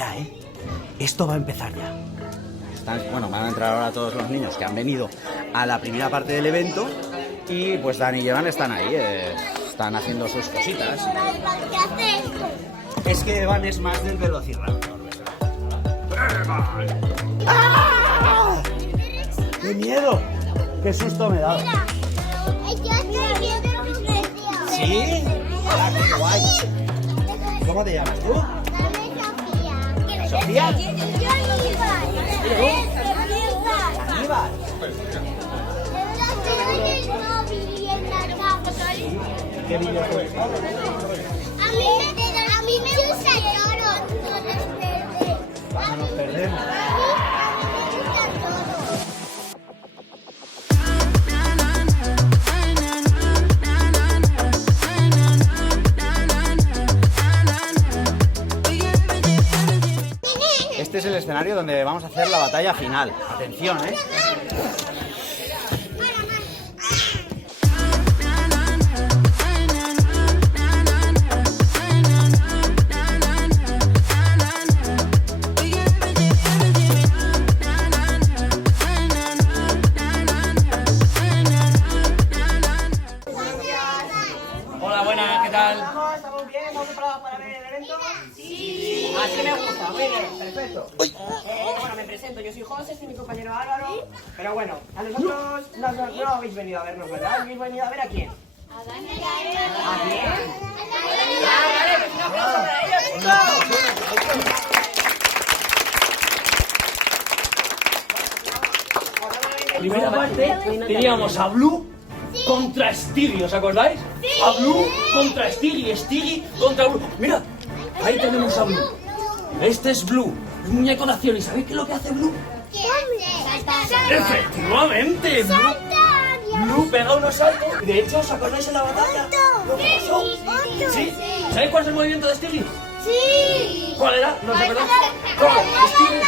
ya, ¿eh? Esto va a empezar ya. Bueno, van a entrar ahora todos los niños que han venido a la primera parte del evento y pues Dani y Evan están ahí, están haciendo sus cositas. ¿Qué hace esto? Es que Evan es más del velociraptor. ¡Ah! ¡Qué miedo! ¡Qué susto me da! Mira, yo estoy viendo tus videos. ¿Sí? ¡Ah, qué guay! ¿Cómo te llamas tú? Dame Sofía. ¿Sofía? Yo Aníbal. ¿Qué videojuegos? A mí me gusta el oro. No nos perdemos. Este es el escenario donde vamos a hacer la batalla final. Atención, ¿eh? Hola, buenas, ¿qué tal? ¿Estamos bien? ¿Estamos preparados para ver el evento? Sí. Así me gusta, muy bien, perfecto. Bueno, me presento, yo soy José, soy mi compañero Álvaro. Pero bueno, a nosotros no habéis venido a vernos, ¿verdad? ¿Habéis venido a ver a quién? ¿A quién? Vale, pues un aplauso para ellos, chicos. Primera parte teníamos a Blue contra Stiggy, ¿os acordáis? Sí. A Blue contra Stiggy, Stiggy contra Blue. Mira, ahí tenemos a Blue. Este es Blue, un muñeco de acción. ¿Y sabéis qué es lo que hace Blue? Efectivamente, Blue pega unos saltos. Y de hecho, ¿os acordáis en la batalla? ¿Lo que pasó? Sí. ¿Sabéis cuál es el movimiento de Stiggy? Sí. ¿Cuál era? ¿No os acordáis? ¿Cómo? Stiggy.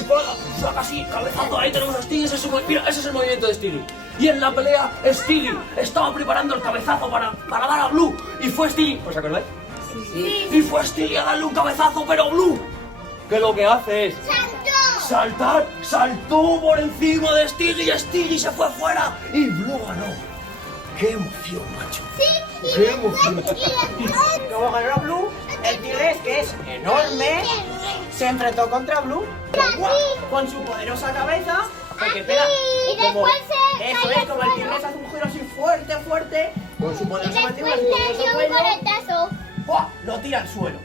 Y pega, saca así, cabezazo, ahí tenemos a Stiggy, mira, ese es el movimiento de Stiggy. Y en la pelea, Stiggy estaba preparando el cabezazo para dar a Blue. Y fue Stiggy, ¿os acordáis? Sí. Y fue Stiggy a darle un cabezazo, pero Blue, que lo que hace es saltar, saltó por encima de Stiggy y Stiggy se fue fuera. Y Blue ganó. ¡Qué emoción, macho! Sí. ¡Qué emoción! Como ganó Blue, el T-Rex, que es enorme, se enfrentó contra Blue con su poderosa cabeza. Porque espera, Y después eso es, como el T-Rex hace un giro así fuerte, fuerte, con su poderosa mandíbula, su poderoso un cuello, coletazo. ¡buah!, lo tira al suelo.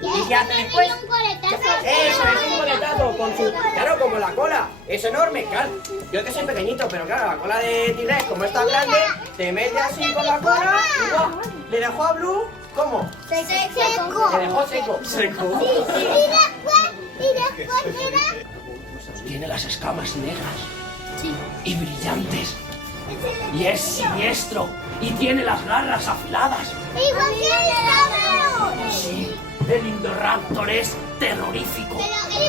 ¿Y qué hace después? Un coletazo. Eso es un coletazo con su... Claro, como la cola es enorme, claro. Yo que soy pequeñito, pero claro, la cola de T-Rex, como es tan grande, te mete así con la cola y ¡buah! Le dejó a Blue, ¿cómo? Seco. Le dejó seco. Seco. Y después era... Tiene las escamas negras y brillantes. Y es siniestro. Y tiene las garras afiladas. Igual que el Indoraptor. Sí, el Indoraptor es terrorífico.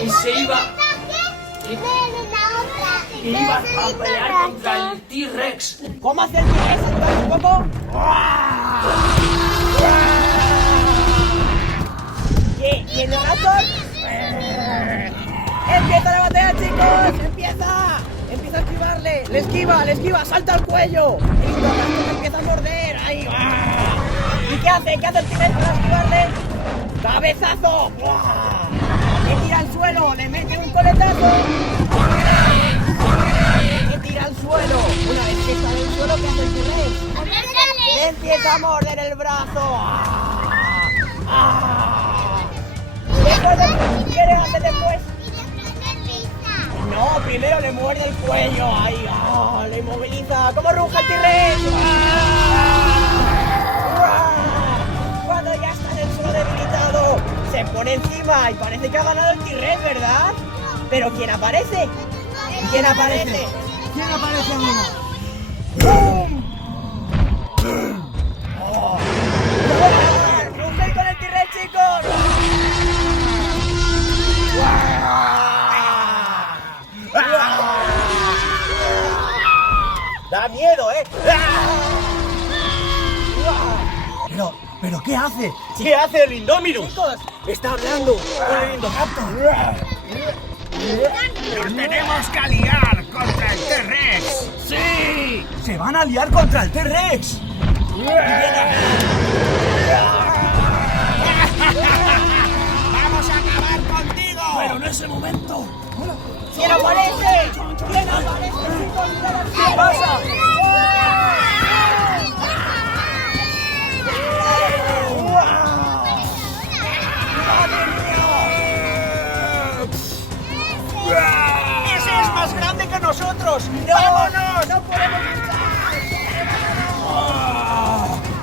Y se iba a pelear contra el T-Rex. ¿Cómo hace el T-Rex? ¿Ayúdame un poco? ¿Y el Indoraptor? ¡Empieza la batalla, chicos! ¡Empieza! Empieza a esquivarle. Le esquiva, salta al cuello. El Indoraptor empieza a morder. ¡Ahí va! ¿Y qué hace? ¿Qué hace el T-Rex para esquivarle? ¡Cabezazo! ¡Buah! Le tira al suelo, le mete un coletazo. Le tira al suelo. Una vez que está en el suelo, ¿qué hace el T-Rex? Le empieza a morder el brazo. ¡Ah! ¡Ah! ¿Qué le hace después? No, primero le muerde el cuello. ¡Ay! ¡Ah! Le inmoviliza. ¿Cómo ruge el T-Rex? Cuando ya está en el suelo debilitado, se pone encima y parece que ha ganado el T-Rex, ¿verdad? Pero ¿quién aparece? ¿Quién aparece? ¿Quién aparece, amigo? ¡Oh! ¡Ruge con el T-Rex, chicos! ¡Da miedo, eh! ¿Pero qué hace? ¿Qué hace el Indominus? Chicos, Está hablando con el Indoraptor. ¡Nos tenemos que aliar contra el T-Rex! ¡Sí! ¡Se van a aliar contra el T-Rex! ¡Vamos a acabar contigo! Pero en ese momento... ¿Quién aparece? ¿Quién aparece? ¿Qué pasa? ¡Ese es más grande que nosotros! ¡Vámonos! ¡No podemos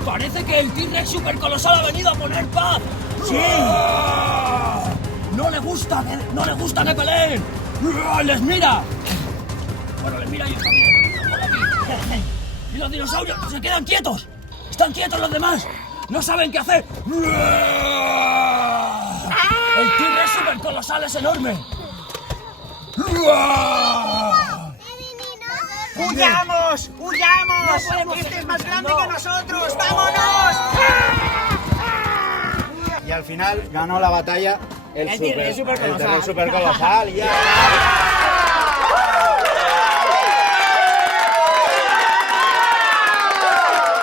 Parece que el T-Rex supercolosal ha venido a poner paz. ¡Sí! No le gusta que peleen. ¡Les mira! Bueno, les mira yo también. Por aquí. Y los dinosaurios se quedan quietos. Están quietos los demás. No saben qué hacer. El T-Rex supercolosal es enorme. ¡Huyamos! ¡Huyamos! No podemos ¡Este es seguir más grande luchando. que nosotros! ¡Vámonos! Y al final ganó la batalla el T-Rex supercolosal. el supercolosal. Y ya.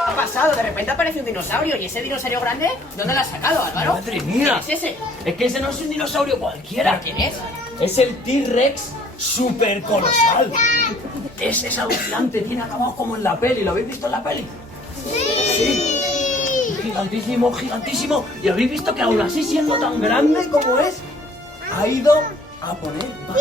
¿Qué ha pasado? De repente aparece un dinosaurio. ¿Y ese dinosaurio grande? ¿Dónde lo has sacado, Álvaro? ¡Madre mía! ¿Quién es ese? Es que ese no es un dinosaurio cualquiera. ¿Quién es? Es el T-Rex supercolosal. Es alucinante, tiene acabados como en la peli. ¿Lo habéis visto en la peli? Sí. Gigantísimo, gigantísimo. ¿Y habéis visto que aún así, siendo tan grande como es, ha ido a poner paz?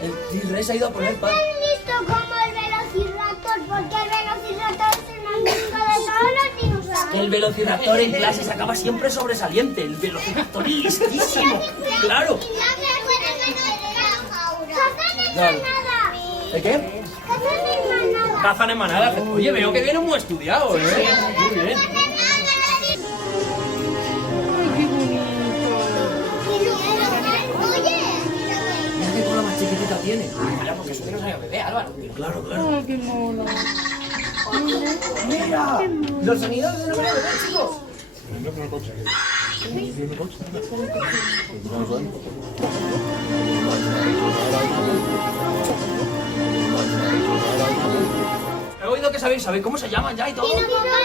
El T-Rex ha ido a poner paz. ¿Han visto como el velociraptor? Porque el velociraptor es el más lindo de todos los dinosaurios. El velociraptor en clase se acaba siempre sobresaliente. El velociraptor es listísimo. Claro. Claro. ¿De qué? Cazan en manada. Oye, veo que viene muy estudiado, ¿eh? Muy bien. Mira qué cola más chiquitita tiene. Claro, porque es un dinosaurio bebé, Álvaro. Claro, claro. ¡Qué mono! ¡Mira! Los sonidos de dinosaurio bebé, chicos. He oído que sabéis cómo se llaman ya y todo.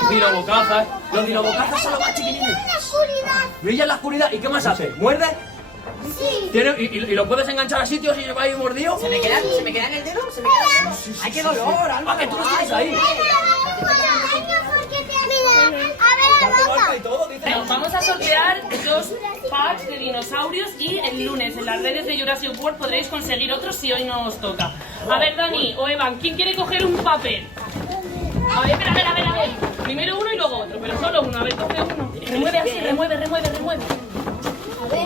Dinobocazas. Los dinobocazas son los más chiquitines. Brilla en la oscuridad. ¿Y qué más hace? ¿Muerde? Sí. ¿Y lo puedes enganchar a sitios y va ahí mordido? ¿Se me queda en el dedo? ¿Se me queda en el dedo? ¡Ay, qué dolor, Álvaro! Ah, que tú lo tienes ahí. Y todo, dice. Bueno, vamos a sortear 2 packs de dinosaurios y el lunes en las redes de Jurassic World podréis conseguir otros si hoy no os toca. A ver, Dani o Evan, ¿quién quiere coger un papel? A ver, espera, a ver. Primero uno y luego otro, pero solo uno. A ver, coge uno. Remueve así, remueve.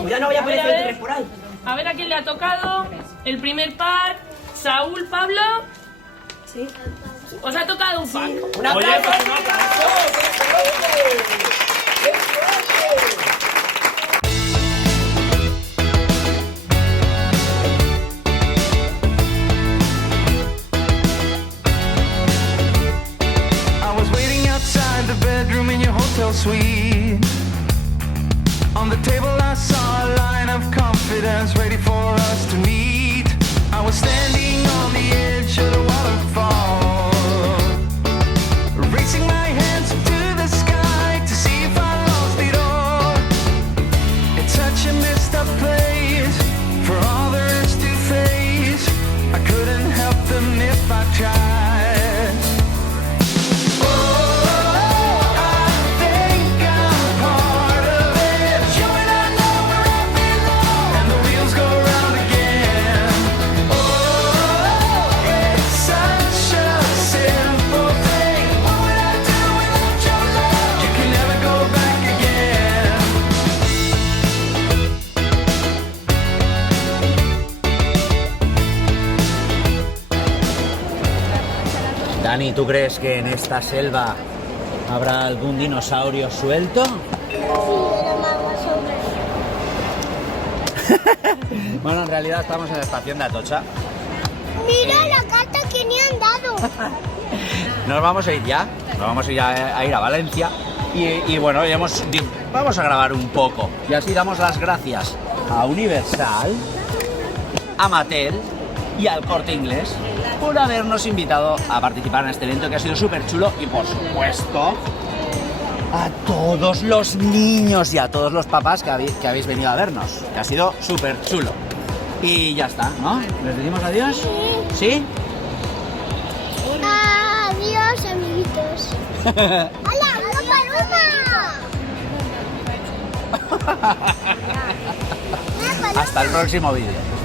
Cuidado, no vaya a aparecer el T-Rex por ahí. A ver a quién le ha tocado. El primer pack, Saúl, Pablo. Sí. Os ha tocado un pack. ¡Un Oye, aplauso! pues un aplauso. I was waiting outside the bedroom in your hotel suite. On the table I saw a line of confidence ready for us to meet. I was standing on the edge of the waterfall, raising my hands to the sky to see if I lost it all. It's such a messed up place for all there is to face. I couldn't help them if I tried. Dani, ¿tú crees que en esta selva habrá algún dinosaurio suelto? Bueno, en realidad estamos en la estación de Atocha. Mira la carta que me han dado. Nos vamos a ir ya, nos vamos a ir a Valencia y bueno, ya hemos vamos a grabar un poco. Y así damos las gracias a Universal, a Mattel y al Corte Inglés por habernos invitado a participar en este evento que ha sido súper chulo y por supuesto a todos los niños y a todos los papás que habéis venido a vernos, que ha sido súper chulo. Y ya está, ¿no? ¿Les decimos adiós? ¿Sí? Adiós, amiguitos. ¡Hola, una paloma! Hasta el próximo vídeo.